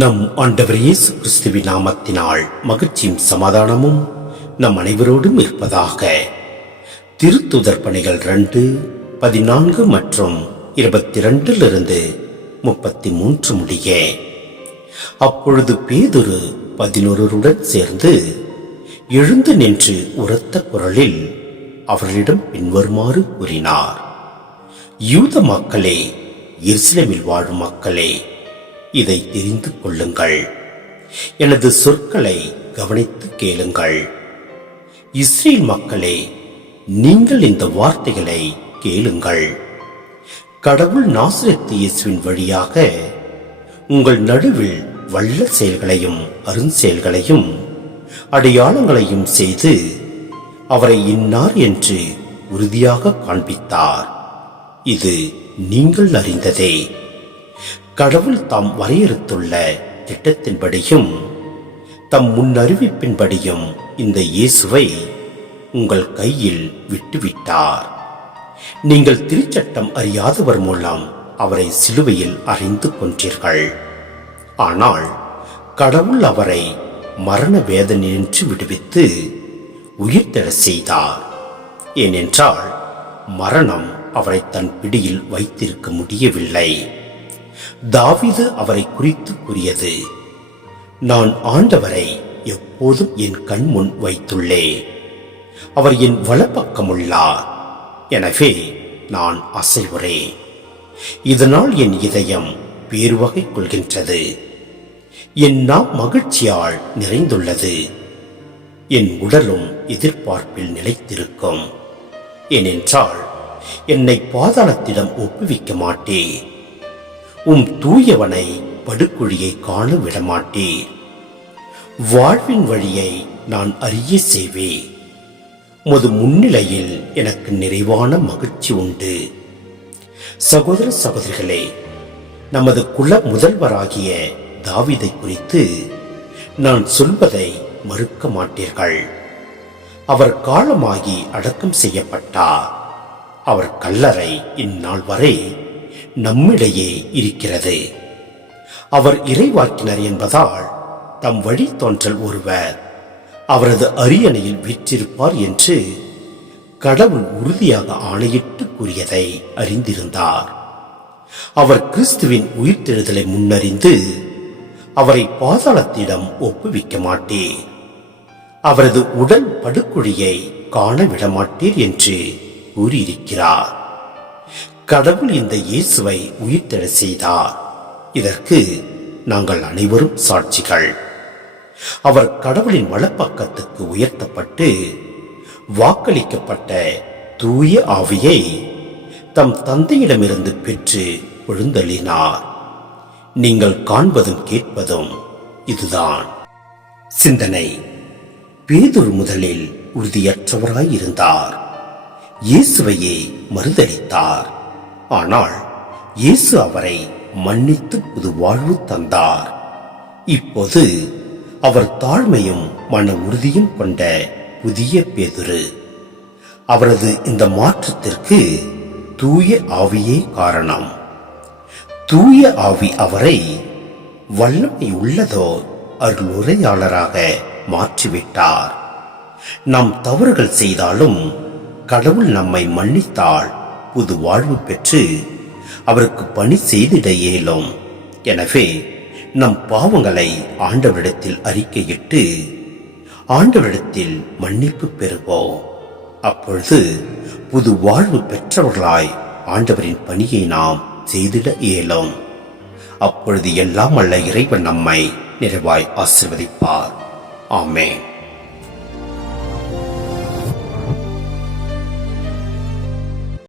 நம் ஆண்டவர் இயேசு கிறிஸ்துவின் நாமத்தினால் மகிழ்ச்சியும் சமாதானமும் நம் அனைவரோடும் இருப்பதாக. திருத்துதர் பணிகள் ரெண்டு பதினான்கு மற்றும் இருபத்தி ரெண்டிலிருந்து முப்பத்தி மூன்று முடிய. அப்பொழுது பேதுரு பதினொருவருடன் சேர்ந்து எழுந்து நின்று உரத்த குரலில் அவர்களிடம் பின்வருமாறு கூறினார். யூத மக்களே எருசலேமில் வாழும் மக்களே இதை தெரிந்து கொள்ளுங்கள். எனது சொற்களை கவனித்து கேளுங்கள். இஸ்ரேல் மக்களே நீங்கள் இந்த வார்த்தைகளை கேளுங்கள். கடவுள் நாசிரத்து இயேசுவின் வழியாக உங்கள் நடுவில் வல்ல செயல்களையும் அருஞ்செயல்களையும் அடையாளங்களையும் செய்து அவரை இன்னார் என்று உறுதியாக காண்பித்தார். இது நீங்கள் அறிந்ததே. கடவுள் தாம் வரையறுத்துள்ள திட்டத்தின்படியும் தம் முன்னறிவிப்பின்படியும் இந்த இயேசுவை உங்கள் கையில் விட்டுவிட்டார். நீங்கள் திருச்சட்டம் அறியாதவர் மூலம் அவரை சிலுவையில் அறிந்து கொன்றீர்கள். ஆனால் கடவுள் அவரை மரண வேதனையின்றி விடுவித்து உயிர்த்தெழ செய்தார். ஏனென்றால் மரணம் அவரை தன் பிடியில் வைத்திருக்க முடியவில்லை. தாவிது அவரை குறித்து கூறியது நான் ஆண்டவரை எப்போதும் என் கண் முன் அவர் என் வலப்பக்கமுள்ளார். எனவே நான் அசைவுறேன். இதனால் என் இதயம் பேர்வகை கொள்கின்றது. என் நாம் மகிழ்ச்சியால் நிறைந்துள்ளது. என் உடலும் எதிர்பார்ப்பில் நிலைத்திருக்கும். ஏனென்றால் என்னை பாதாளத்திடம் ஒப்புவிக்க மாட்டேன். உம் தூயவனை படுக்குழியை காண விடமாட்டீர். வாழ்வின் வழியை நான் அறிய செய்வே. உமது முன்னிலையில் எனக்கு நிறைவான மகிழ்ச்சி உண்டு. சகோதர சகோதரிகளே நமது குல முதல்வராகிய தாவிதை குறித்து நான் சொல்வதை மறுக்க மாட்டீர்கள். அவர் காலமாகி அடக்கம் செய்யப்பட்டார். அவர் கல்லறை இந்நாள் வரை நம்மிடையே இருக்கிறது. அவர் இறைவாக்கினர் என்பதால் தம் வழி தோன்றல் ஒருவர் அவரது அரியணையில் வீற்றிருப்பார் என்று கடவுள் உறுதியாக ஆணையிட்டு கூறியதை அறிந்திருந்தார். அவர் கிறிஸ்துவின் உயிர்த்தெழுதலை முன்னறிந்து அவரை பாதாளத்திடம் ஒப்புவிக்க மாட்டேன் அவரது உடல் படுக்குழியை காண விடமாட்டீர் என்று கூறியிருக்கிறார். கடவுள் இந்த இயேசுவை உயிர்த்தெழ செய்தார். இதற்கு நாங்கள் அனைவரும் சாட்சிகள். அவர் கடவுளின் வலப்பக்கத்துக்கு உயர்த்தப்பட்டு வாக்களிக்கப்பட்ட தூய ஆவியை தம் தந்தையிடமிருந்து பெற்று எழுந்தளினார். நீங்கள் காண்பதும் கேட்பதும் இதுதான். சிந்தனை. பேதுரு முதலில் உறுதியற்றவராயிருந்தார். இயேசுவையே மறுதளித்தார் ஆனால் இயேசு அவரை மன்னித்து புது வாழ்வு தந்தார். இப்போது அவர் தாழ்மையும் மன உறுதியும் கொண்ட புதிய பேதுரு. அவரது இந்த மாற்றத்திற்கு தூய ஆவியே காரணம். தூய ஆவி அவரை வல்லமை உள்ளதோ அருளுரையாளராக மாற்றிவிட்டார். நாம் தவறுகள் செய்தாலும் கடவுள் நம்மை மன்னித்தாள் புது வாழ்வு பெற்று அவருக்கு பணி செய்திட இயலும் எனவே நம் பாவங்களை ஆண்டவரிடத்தில் அறிக்கையிட்டு ஆண்டவரிடத்தில் மன்னிப்பு பெறுவோம். அப்பொழுது புது வாழ்வு பெற்றவர்களாய் ஆண்டவரின் பணியை நாம் செய்திட இயலும். அப்பொழுது எல்லாம் அல்ல இறைவன் நம்மை நிறைவாய் ஆசிர்வதிப்பார். ஆமேன்.